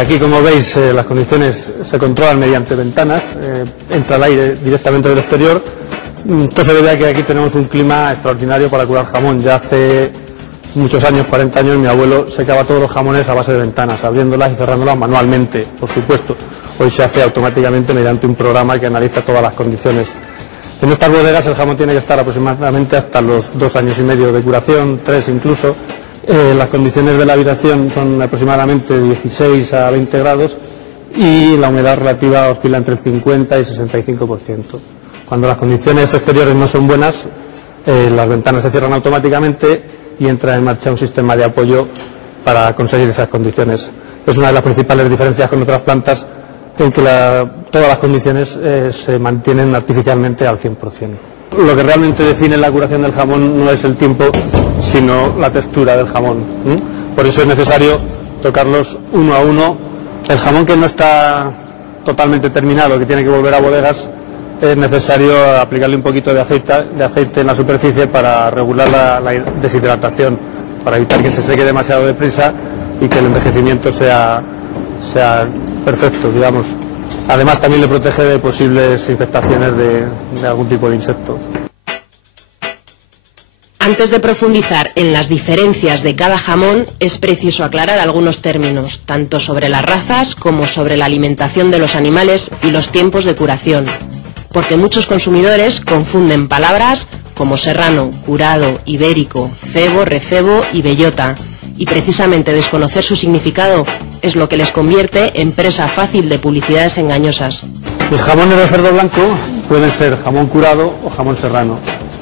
Aquí, como veis, las condiciones se controlan mediante ventanas, entra el aire directamente del exterior. Esto se debe a que aquí tenemos un clima extraordinario para curar jamón. Ya hace muchos años, 40 años, mi abuelo secaba todos los jamones a base de ventanas, abriéndolas y cerrándolas manualmente, por supuesto. Hoy se hace automáticamente mediante un programa que analiza todas las condiciones. En estas bodegas el jamón tiene que estar aproximadamente hasta los 2 años y medio de curación, 3 incluso. Las condiciones de la habitación son aproximadamente 16 a 20 grados y la humedad relativa oscila entre el 50 y 65%. Cuando las condiciones exteriores no son buenas, las ventanas se cierran automáticamente y entra en marcha un sistema de apoyo para conseguir esas condiciones. Es una de las principales diferencias con otras plantas en que todas las condiciones se mantienen artificialmente al 100%. Lo que realmente define la curación del jamón no es el tiempo, sino la textura del jamón. Por eso es necesario tocarlos uno a uno. El jamón que no está totalmente terminado, que tiene que volver a bodegas, es necesario aplicarle un poquito de aceite en la superficie para regular la deshidratación, para evitar que se seque demasiado deprisa y que el envejecimiento sea perfecto, digamos. Además, también le protege de posibles infectaciones de algún tipo de insecto. Antes de profundizar en las diferencias de cada jamón, es preciso aclarar algunos términos, tanto sobre las razas como sobre la alimentación de los animales y los tiempos de curación. Porque muchos consumidores confunden palabras como serrano, curado, ibérico, cebo, recebo y bellota. Y precisamente desconocer su significado es lo que les convierte en presa fácil de publicidades engañosas. Los jamones de cerdo blanco pueden ser jamón curado o jamón serrano.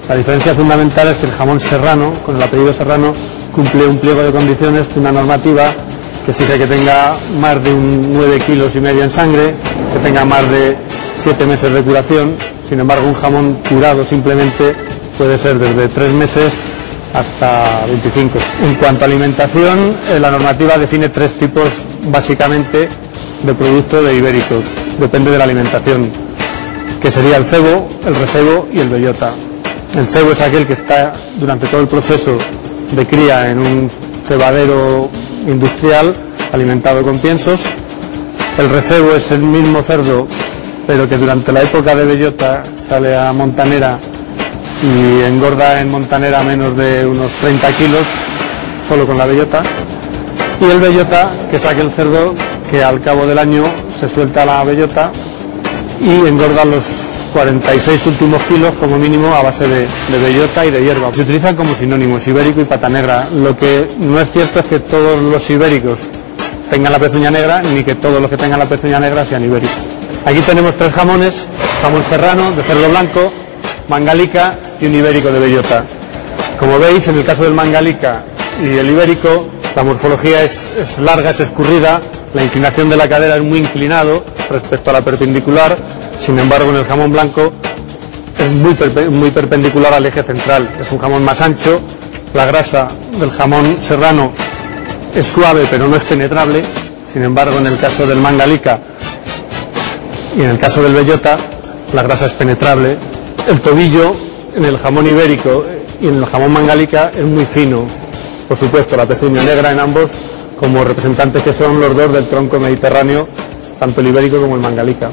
La diferencia fundamental es que el jamón serrano, con el apellido Serrano, cumple un pliego de condiciones, una normativa que exige que tenga más de 9,5 kilos en sangre, que tenga más de 7 meses de curación. Sin embargo, un jamón curado simplemente puede ser desde 3 meses hasta 25. En cuanto a alimentación, la normativa define 3 tipos básicamente de producto de ibéricos. Depende de la alimentación, que sería el cebo, el recebo y el bellota. El cebo es aquel que está durante todo el proceso de cría en un cebadero industrial alimentado con piensos. El recebo es el mismo cerdo, pero que durante la época de bellota sale a montanera y engorda en montanera menos de unos 30 kilos, solo con la bellota. Y el bellota, que es aquel cerdo que al cabo del año se suelta la bellota y engorda los 46 últimos kilos como mínimo a base de bellota y de hierba. Se utilizan como sinónimos, ibérico y pata negra. Lo que no es cierto es que todos los ibéricos tengan la pezuña negra, ni que todos los que tengan la pezuña negra sean ibéricos. Aquí tenemos 3 jamones: jamón serrano de cerdo blanco, mangalica y un ibérico de bellota. Como veis, en el caso del mangalica y el ibérico, la morfología es larga, es escurrida, la inclinación de la cadera es muy inclinado respecto a la perpendicular. Sin embargo, en el jamón blanco es muy perpendicular al eje central. Es un jamón más ancho. La grasa del jamón serrano es suave, pero no es penetrable. Sin embargo, en el caso del mangalica y en el caso del bellota, la grasa es penetrable. El tobillo en el jamón ibérico y en el jamón mangalica es muy fino. Por supuesto, la pezuña negra en ambos, como representantes que son los dos del tronco mediterráneo, tanto el ibérico como el mangalica.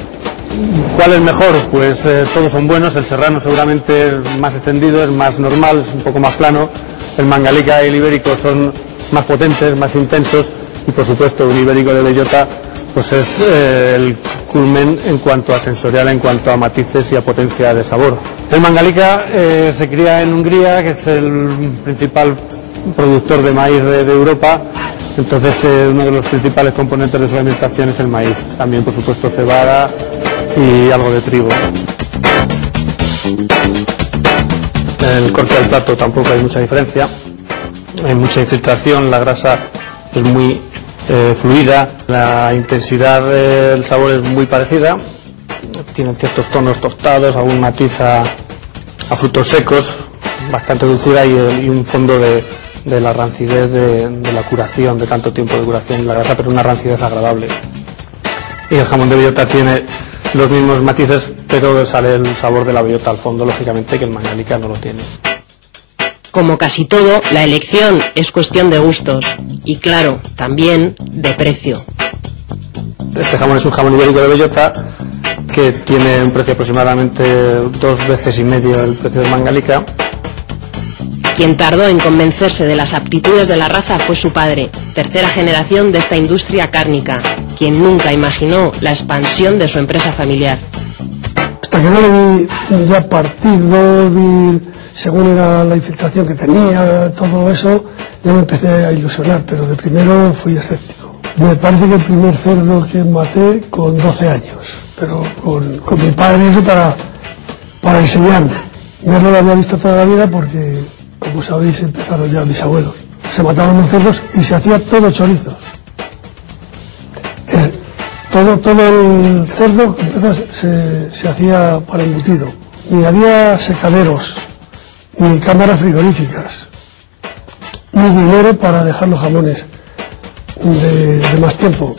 ¿Cuál es mejor? Pues todos son buenos. El serrano seguramente es más extendido, es más normal, es un poco más plano. El mangalica y el ibérico son más potentes, más intensos, y por supuesto un ibérico de bellota pues es el culmen en cuanto a sensorial, en cuanto a matices y a potencia de sabor. El mangalica se cría en Hungría, que es el principal productor de maíz de Europa. Entonces uno de los principales componentes de su alimentación es el maíz. También, por supuesto, cebada y algo de trigo. En el corte del plato tampoco hay mucha diferencia. Hay mucha infiltración, la grasa es muy fluida, la intensidad del sabor es muy parecida. Tienen ciertos tonos tostados, algún matiz a frutos secos, bastante dulzura y un fondo de la rancidez de la curación, de tanto tiempo de curación en la grasa, pero una rancidez agradable. Y el jamón de bellota tiene los mismos matices, pero sale el sabor de la bellota al fondo, lógicamente, que el mangalica no lo tiene. Como casi todo, la elección es cuestión de gustos y, claro, también de precio. Este jamón es un jamón ibérico de bellota que tiene un precio aproximadamente 2,5 veces el precio del mangalica. Quien tardó en convencerse de las aptitudes de la raza fue su padre, tercera generación de esta industria cárnica, quien nunca imaginó la expansión de su empresa familiar. Hasta que no le vi ya partido, vi según era la infiltración que tenía, todo eso, ya me empecé a ilusionar, pero de primero fui escéptico. Me parece que el primer cerdo que maté con 12 años, pero con mi padre eso para enseñarme. Verlo lo había visto toda la vida porque, como sabéis, empezaron ya mis abuelos. Se mataban los cerdos y se hacía todo chorizos. Todo el cerdo se hacía para embutido. Ni había secaderos, ni cámaras frigoríficas, ni dinero para dejar los jamones de más tiempo.